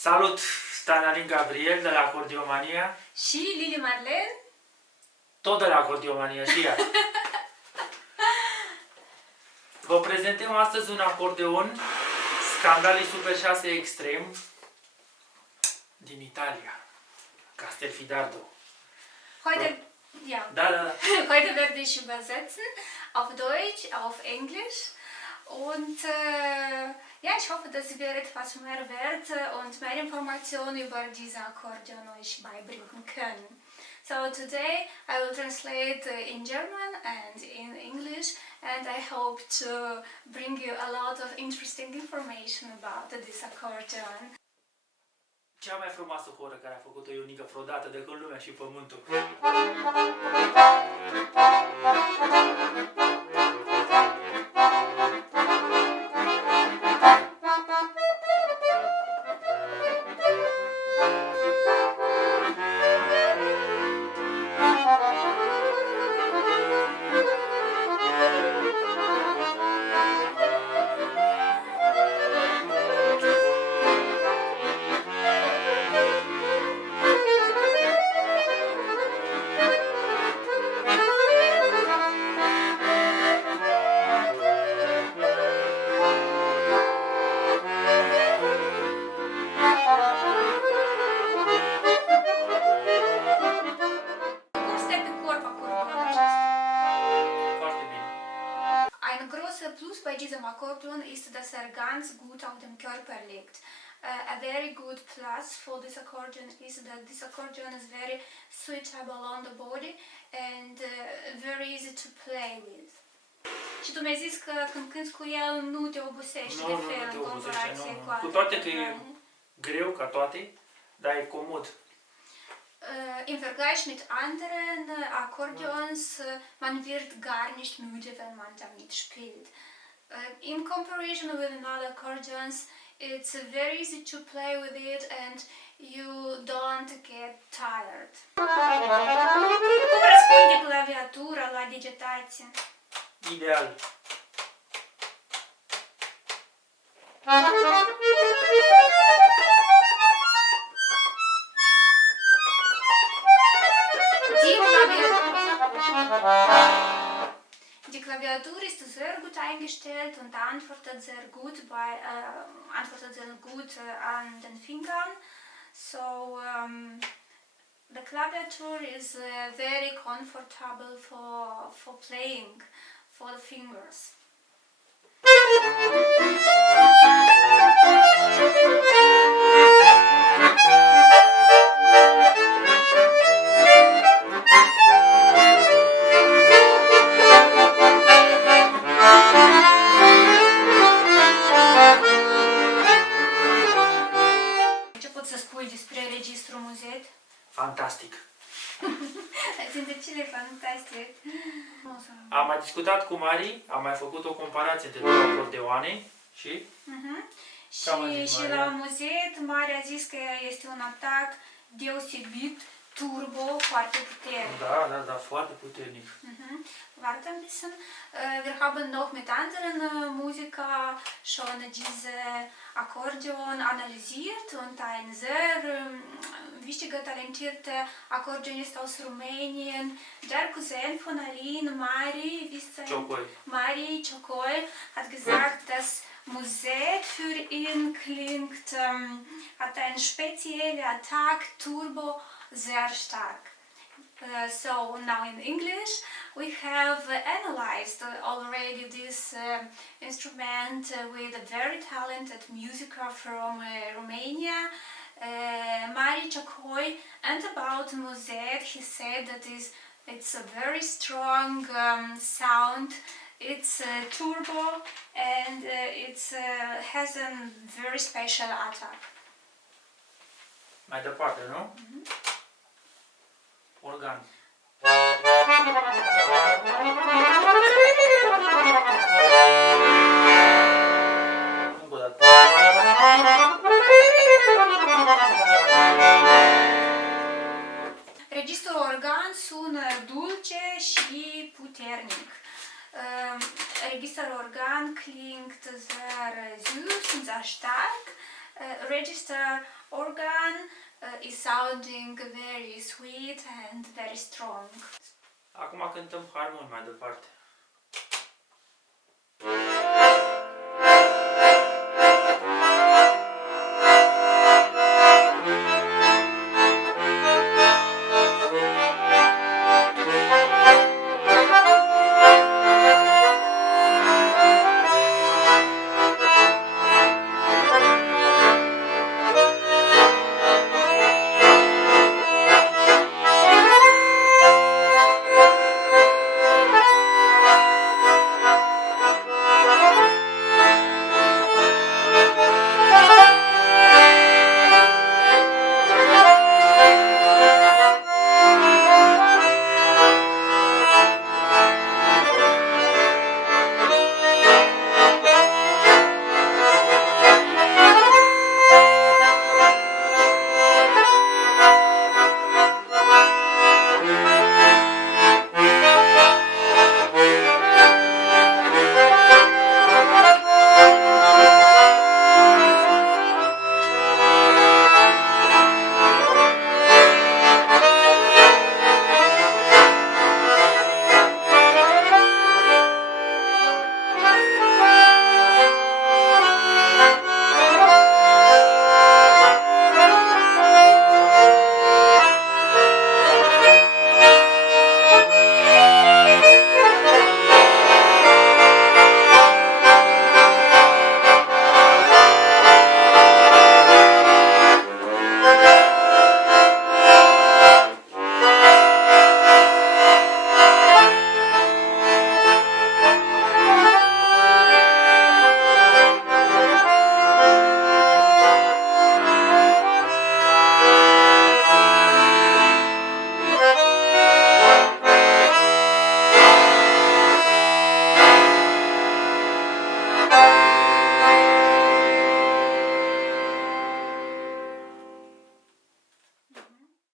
Salut, Stanalin Gabriel de la Acordiomania. Și Lili Marlen. Tot de la Acordiomania și ea. Vă prezentăm astăzi un acordeon Scandali Super 6 Extrem din Italia. Castelfidardo. Heute, ja. Da. Heute werde ich übersetzen auf Deutsch, auf Englisch. Und ja, ich hoffe, dass wir etwas mehr Wert und mehr Informationen über dieses Akkordeon euch beibringen können. So today I will translate in German and in English, and I hope to bring you a lot of interesting information about this accordion. Cea mai frumoasă coră care a făcut-o Ionica vreodată de când lumea și pământul. Bei diesem Akkordeon ist, dass ganz gut auf dem Körper liegt. A very good plus for this accordion is that this accordion is very suitable on the body and very easy to play with. Și tu mi-ai zis că când cânti cu el nu te obosești de fel în comparație cu alte. Cu toate că e greu ca toate, dar e comod. Im Vergleich mit anderen Akkordeons, man wird gar nicht müde, wenn man damit spielt. In comparison with another accordions, it's very easy to play with it and you don't get tired. Cum răspunde claviatura la digitație? Ideal. Die Klaviatur ist sehr gut eingestellt und antwortet sehr gut an den Fingern. So the claviatur is very comfortable for playing for the fingers. Fantastic. Sunt cele fantastic. Am mai discutat cu Mari, am mai făcut o comparație între două acordeoane și... Și la muzet, Mari a zis că este un atac deosebit, turbo, foarte puternic. Da, foarte puternic. Warte ein bisschen. Wir haben noch mit anderen Musikern schon diese Akkordeon analysiert und ein sehr wichtiger, talentierter Akkordeonist aus Rumänien, der Cousin von Alin, Mari Ciocoi, hat gesagt, dass Musik für ihn klingt, hat einen speziellen Attack, Turbo, sehr stark. So now in English we have analyzed already this instrument with a very talented musician from Romania, Mari Ciocoi, and about Muzet he said that it's a very strong sound, it's turbo and it has a very special attack. Mai departe, nu? Organ. Încă o dată. Registrul organ sună dulce și puternic. Registrul organ klingt sehr süß und sehr stark. register organ is sounding very sweet and very strong. Acum cântăm harmon mai departe.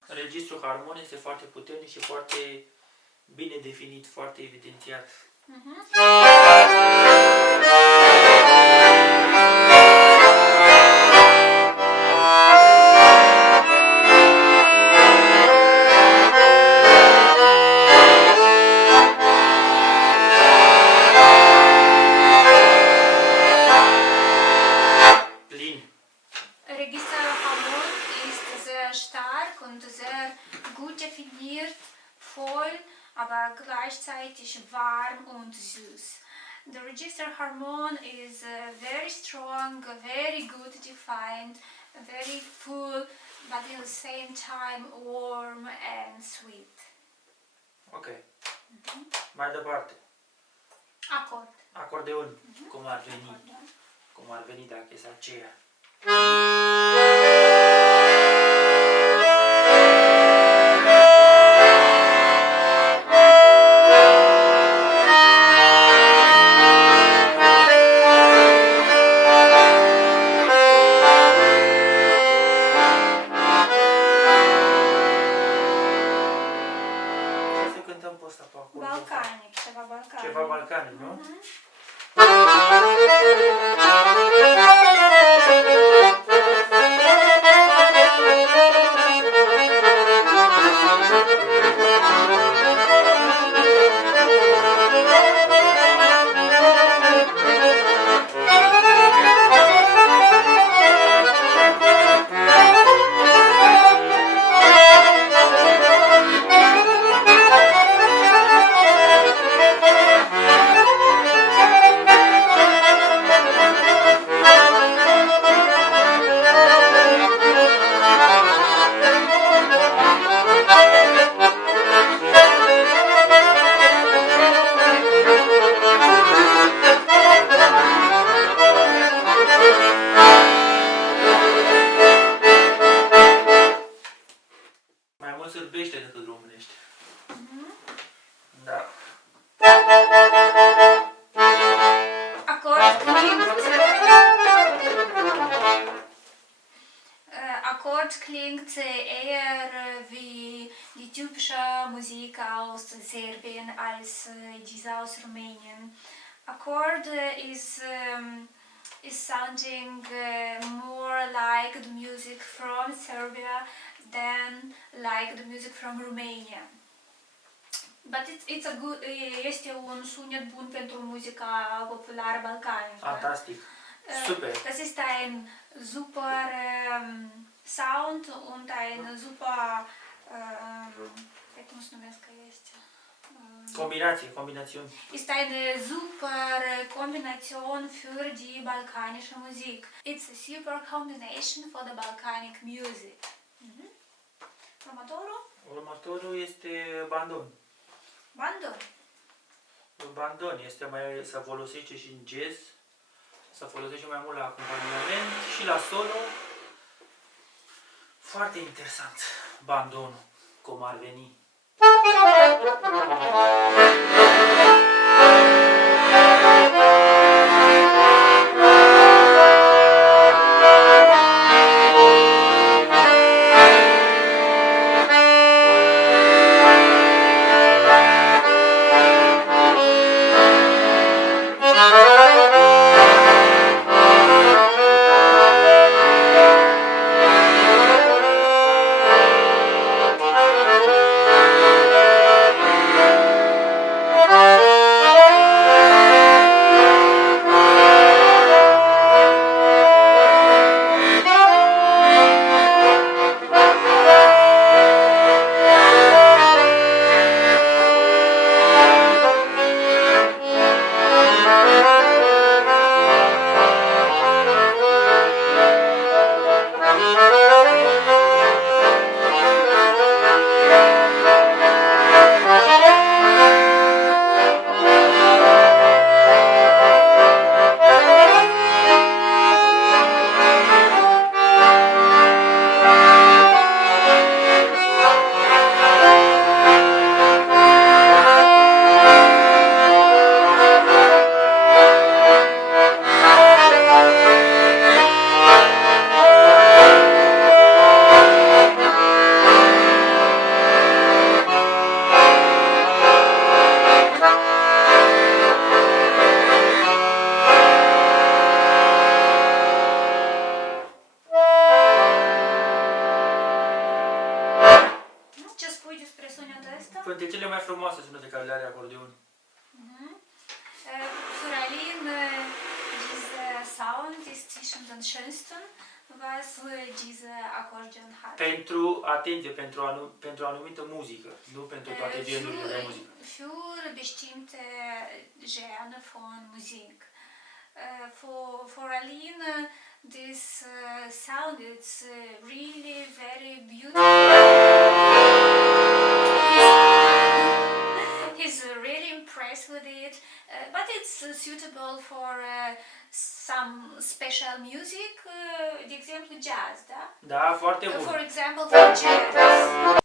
Registrul harmonic este foarte puternic și foarte bine definit, foarte evidențiat. Plin. Register Harmon ist sehr stark und sehr gut definiert, voll, aber gleichzeitig warm und süß. The register harmon is very strong, very good defined, very full, but at the same time warm and sweet. Ok. Mai departe. Acord. Acordeon. Cum ar veni? Cum ar veni dacă este aceea? Să cântăm pe ăsta pe acord. Balcanic, ceva balcanic. Ceva balcanic, nu? Mai mult sârbește decât românește. Da. Akkord klingt eher wie die typische Musik aus Serbien als diese aus Rumänien. Akkord is sounding more like the music from Serbia than like the music from Romania. But it's a good, este un sunet bun pentru muzica populară balcanică. Fantastic. Super. Das ist ein super Sound und ein super, cum se numesc că este? Kombination. Ist eine super Kombination für die balkanische Musik. It's a super combination for the Balkanic music. Următorul? Următorul este bandon. Bandon. Bandon este se folosește și în jazz, se folosește mai mult la acompaniament și la solo. Foarte interesant, bandonul, cum ar veni. Cântecele mai frumoase sunt de care le are acordeon. Für Aline, dieser Sound ist zwischen den schönsten, was dieser Akkordeon hat. Pentru anumită muzică, nu pentru toate genurile de muzică. Für bestimmte Genre von Musik. For Aline, this sound is really very beautiful. He's really impressed with it, but it's suitable for some special music, de exemplu jazz, da? Da, foarte bun. For example, for jazz.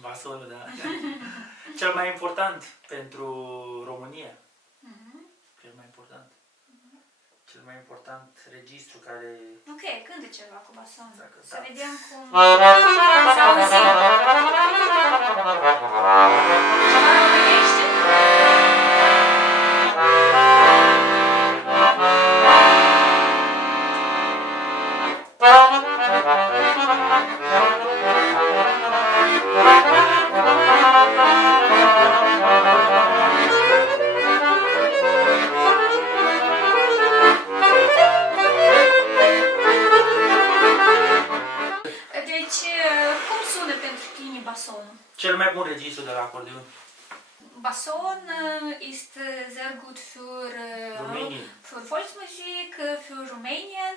Basonul, da. Cel mai important pentru România. Cel mai important. Cel mai important registru care... Ok, cântă ceva cu bason. Să Da. vedem cum... Să auzim. Ceva românește? Cel mai bun registru de la acordeon. Basson ist sehr gut für Volksmusik, für Rumänien.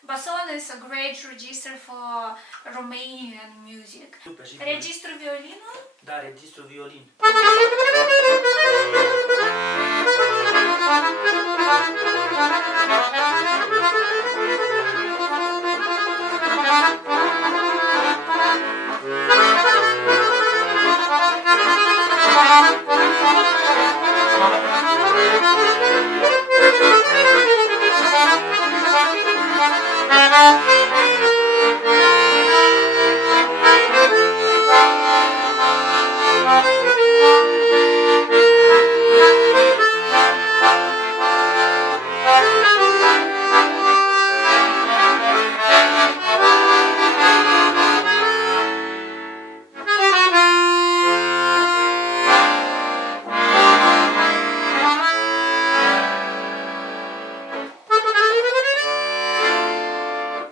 Basson is a great register for Romanian music. Super, și Registru violinul? Da, registru violin.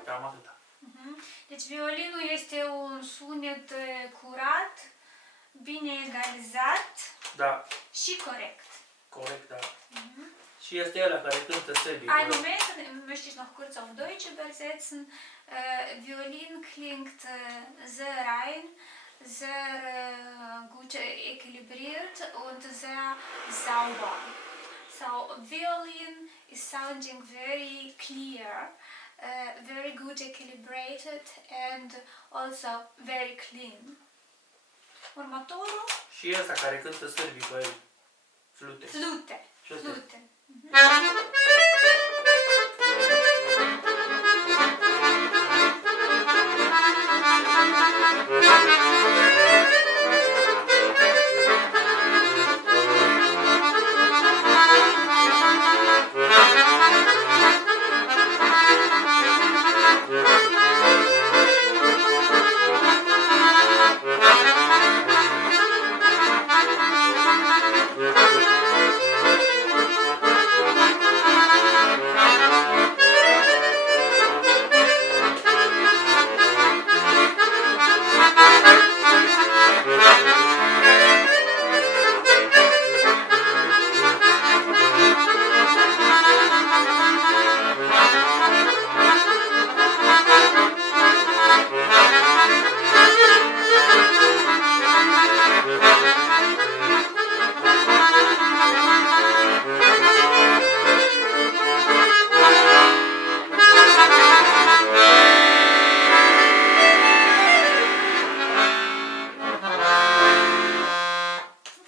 Cam atâta. Deci violinul este un sunet curat, bine egalizat Da, și corect. corect, da. Și este ăla care cântă sârbii. Ein Moment, möchte ich noch kurz auf Deutsch übersetzen. Violin klingt sehr rein, sehr gut equilibriert und sehr sauber. So violin is sounding very clear, very good equilibrated and also very clean. Următorul, Și ăsta care cântă sârbii cu el. Flute. flute. Și ăsta. Flute.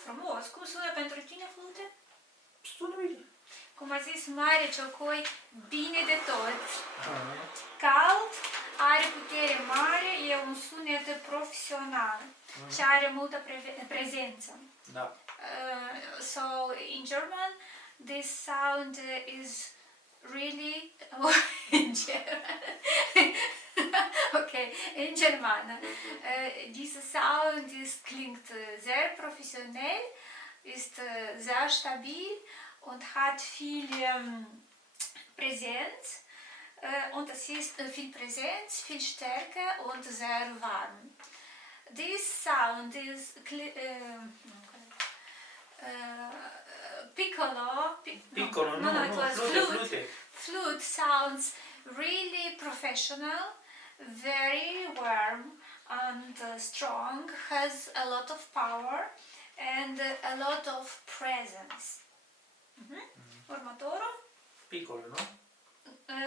Frumos. Cum sună pentru tine flute? Sună bine. Cum a zis Mare Ciocoi, bine de tot. Cald, are putere mare, e un sunet profesional și are multă prezență. Da. So in German, this sound is really in German. Okay, in German. Dieser Sound ist, klingt sehr professionell, ist sehr stabil und hat viel Präsenz. Und es ist viel Präsenz, viel Stärke und sehr warm. This sound is piccolo. Piccolo, no, nu, it nu, was flute, flute. flute. Flute sounds really professional, very warm and strong, has a lot of power and a lot of presence. Următorul, Piccolo, nu?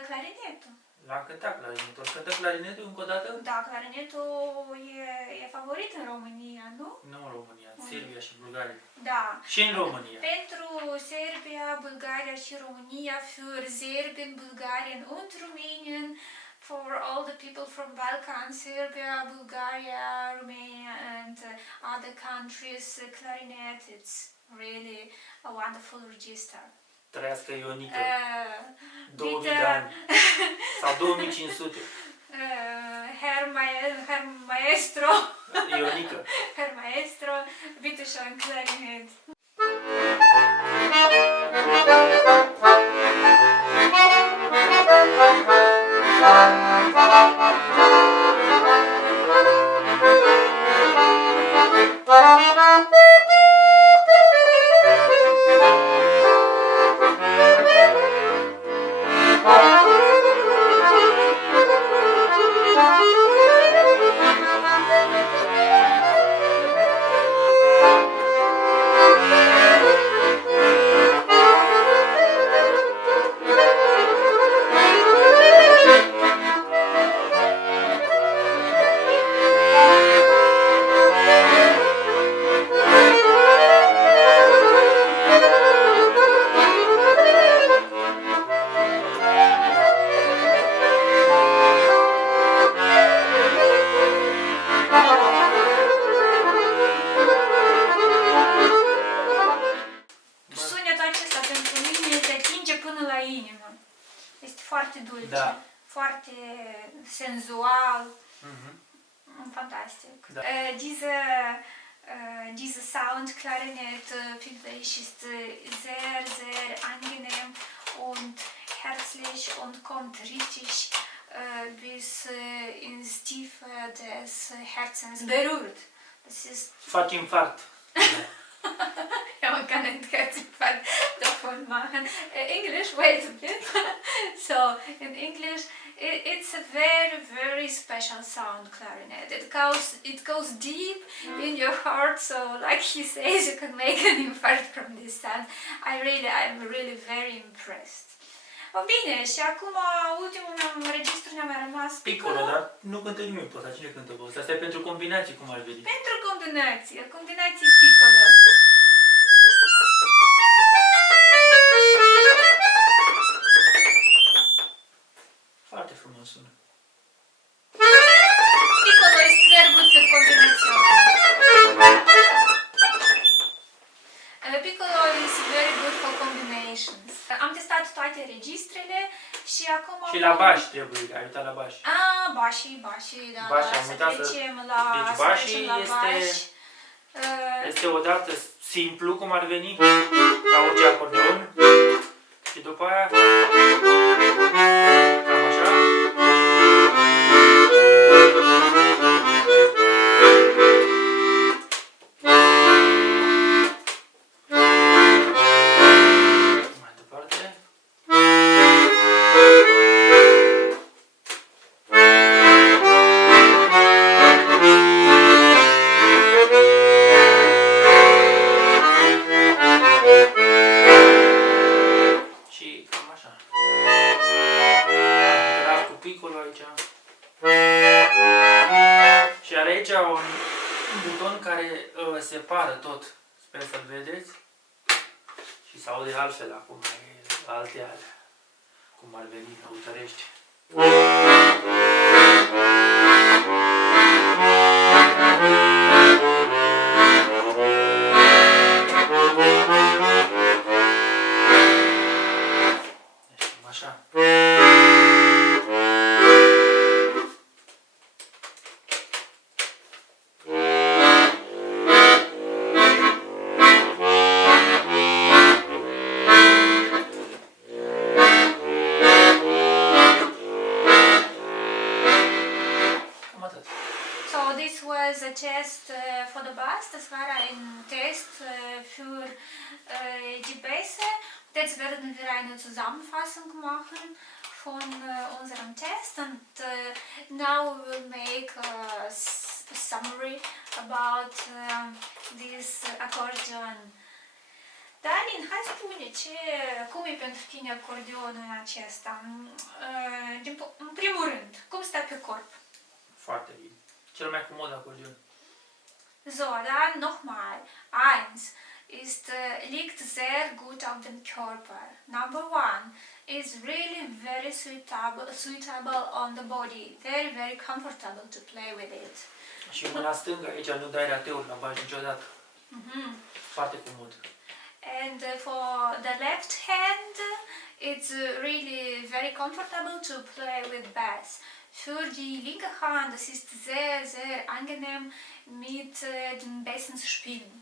clarinetul. L-am cântat clarinetul. Cântă clarinetul încă o dată? Da, clarinetul e favorit în România, nu? Nu în România, în Serbia și Bulgaria. Da. Și în România. Pentru Serbia, Bulgaria și România, für Serbien, Bulgarien und Rumänien, for all the people from Balkan, Serbia, Bulgaria, Romania and other countries, clarinet, it's really a wonderful register. Trăiască Ionică. 2000 bitte, de ani. Sau 2500. Herr Maestro, Ionică. Herr Maestro, bitte schön, Clarinet. foarte dulce, Da. foarte senzual, fantastic. Da. Diese Sound-Klarinett finde ich ist sehr, sehr angenehm und herzlich und kommt richtig bis ins Tiefe des Herzens berührt. Das ist Faci infart. ja, man kann einen Herzinfarkt davon machen. English, wait a bit. So, in English, it's a very, very special sound, clarinet. It goes deep in your heart, so like he says, you can make an infarct from this sound. I'm really very impressed. Bine, și acum ultimul meu registru ne-a mai rămas Piccolo, dar nu cântă nimeni pe ăsta. Cine cântă pe ăsta? Asta e pentru combinații, cum ar veni. Pentru combinație piccolo. Foarte frumos sună. Piccolo este very good for combinațiune. Piccolo is very good for combinations. Am testat toate registrele și acum... Și la baș trebuie, ai uitat la baș. Bașii, da, Bașii, da, am să uitat trecem să- la... Deci să bașii trecem la este- baș. Este odată simplu, cum ar veni, ca orice acordeon. Și după aia, cam așa. Mai departe. Și cam așa. Am cu piccolo aici. Și are aici un buton care separă tot. Sper să-l vedeți. Și se aude altfel acum, alte alea. Cum ar veni, autărești. Deci cam așa. Cam atât. So this was a test for the bass. Das war ein Test für die Bässe. Jetzt werden wir eine Zusammenfassung machen von unserem Test and now we will make a summary about this accordion. Danin, hai spune cum e pentru tine acordeonul acesta? În primul rând, cum stă pe corp? Foarte bine. Cel mai comod acordeon. So, dann nochmal. 1 ist, liegt sehr gut auf dem Körper. Number 1 is really very suitable on the body. Very, very comfortable to play with it. Și mâna stângă aici nu dai rateuri la baș niciodată. Foarte comod. And for the left hand, it's really very comfortable to play with bass. Für die linke Hand, es ist sehr, sehr angenehm mit den Bässen zu spielen.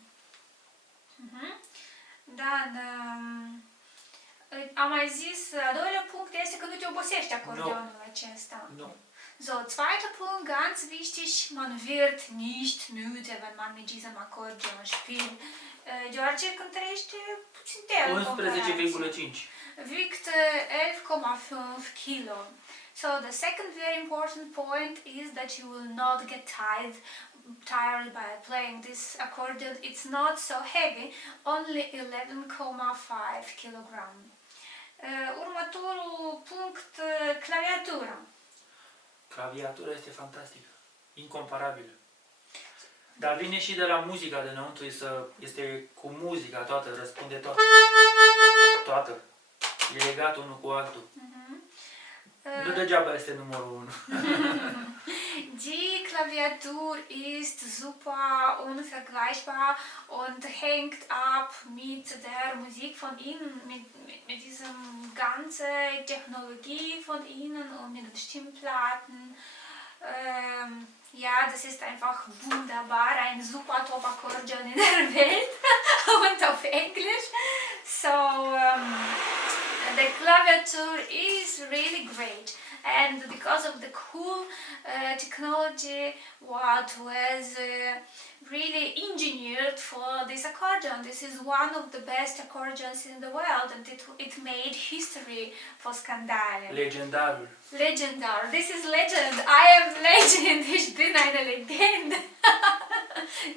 Dann, am mai zis, al doilea punct este că nu te obosești acordeonul acesta. Nu. So, zweiter Punkt, ganz wichtig, man wird nicht müde, wenn man mit diesem Akkordeon spielt. Deoarece cântărește puțin de în comparație. 11,5. Wiegt 11,5 kilo. So the second very important point is that you will not get tired by playing this accordion. It's not so heavy, only 11,5 kg. Următorul punct, claviatura. Claviatura este fantastică. Incomparabilă. Dar vine și de la muzica dinăuntru, este cu muzica toată, răspunde toată. Toată. E legat unul cu altul. Nu degeaba este numărul 1. Die Klaviatur ist super unvergleichbar und hängt ab mit der Musik von ihnen, mit diesem ganzen Technologie von ihnen und mit den Stimmplatten. Ja, das ist einfach wunderbar, ein super Top-Akkordeon in der Welt und auf Englisch. So, the claviatur is really great. And because of the cool technology what was really engineered for this accordion. This is one of the best accordions in the world and it made history for Scandale. Legendarul. Legendar. This is legend. I am legend. Ich bin eine Legende.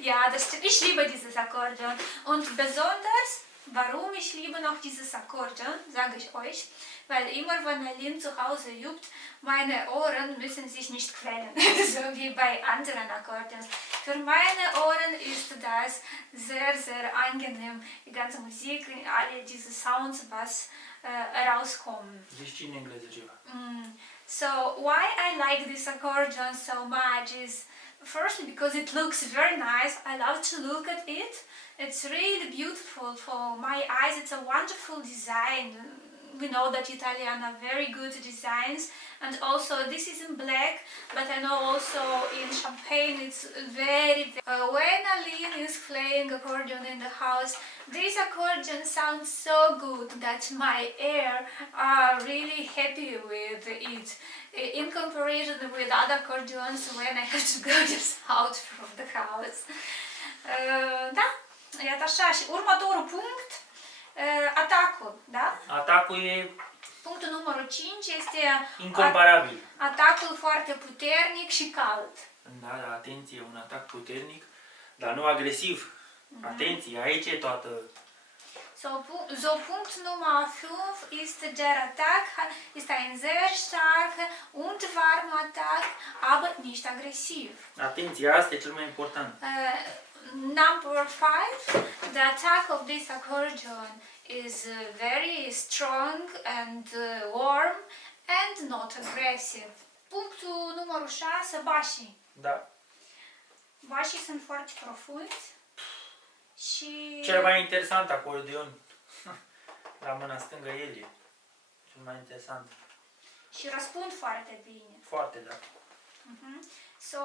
Ja, das stimmt. Ich liebe dieses Akkordeon. Und besonders, warum ich liebe noch dieses Akkordeon, sage ich euch, weil immer wenn Aline zu Hause übt, meine Ohren müssen sich nicht quälen, so wie bei anderen Akkordeons. Für meine Ohren ist das sehr, sehr angenehm, die ganze Musik, alle diese Sounds, was rauskommen. Zici în engleză ceva. So why I like this accordion so much is firstly because it looks very nice. I love to look at it. It's really beautiful for my eyes. It's a wonderful design. We know that Italian are very good designs, and also this is in black, but I know also in champagne it's very when Aline is playing accordion in the house, this accordion sounds so good that my ear are really happy with it in comparison with other accordions when I have to go just out from the house. Da, iată așa. Și următorul punct, atacul, da? Atacul e Punctul numărul 5 este incomparabil. atacul foarte puternic și cald. Da, atenție, un atac puternic, dar nu agresiv. Atenție, aici e toată... So Punkt Nummer 5 ist der Attack, ist ein sehr starker und warmer Attack, aber nicht aggressiv. Atenție, asta e cel mai important. Number 5, the attack of this accordion is very strong and warm and not aggressive. Punctul numărul 6, bașii. Da. Bașii sunt foarte profunzi și... Cel mai interesant acordeon la mâna stângă el e. Cel mai interesant. Și răspund foarte bine. Foarte, da. So,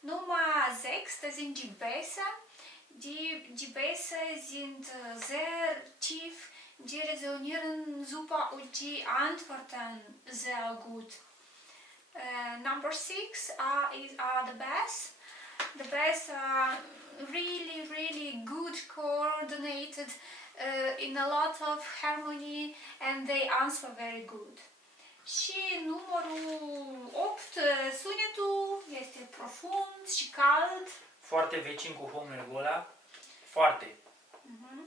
Nummer 6, das sind die Bässe. Die Bässe sind sehr tief, die resonieren super und die antworten sehr gut. Number 6 are the bass. The bass are really, really good coordinated in a lot of harmony and they answer very good. Și numărul 8, sunetul este profund și cald. Foarte vecin cu homelul ăla. Foarte.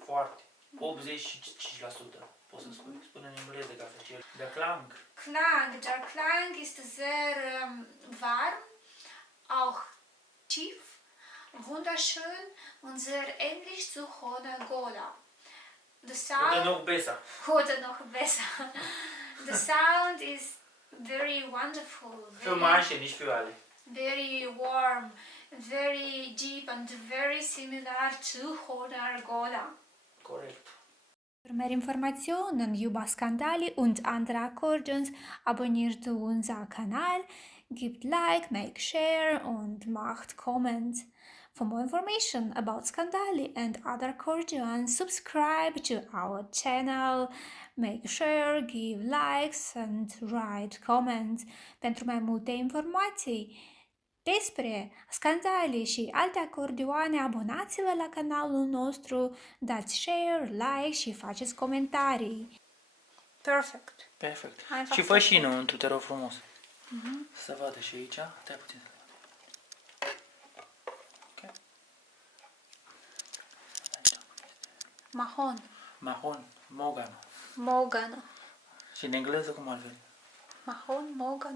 Foarte. 85% pot să spun. Spune în engleză ca să cer. Der Klang. Der Klang ist sehr warm, auch tief, wunderschön und sehr ähnlich zu Hohner Gola. The sound... Oder noch besser. Oder noch besser. The sound is very wonderful. Für manche, nicht für alle. Very warm, very deep and very similar to Hohner Gola. Korrekt. Für mehr Informationen über Skandali und andere Akkordeons abonniert unser Kanal, gebt Like, make Share und macht Comments. For more information about Skandali and other accordions, subscribe to our channel, make sure, give likes and write comments. Pentru mai multe informații despre Skandali și alte acordioane, abonați-vă la canalul nostru, dați share, like și faceți comentarii. Perfect. Perfect. Hai, fac Și fă și înăuntru, te rog frumos. Să vadă și aici. Stai puțin. Ok. Mahon. Mahon. Mogano. Mogano. Și în engleză cum ar veni? Mahon, Mogano.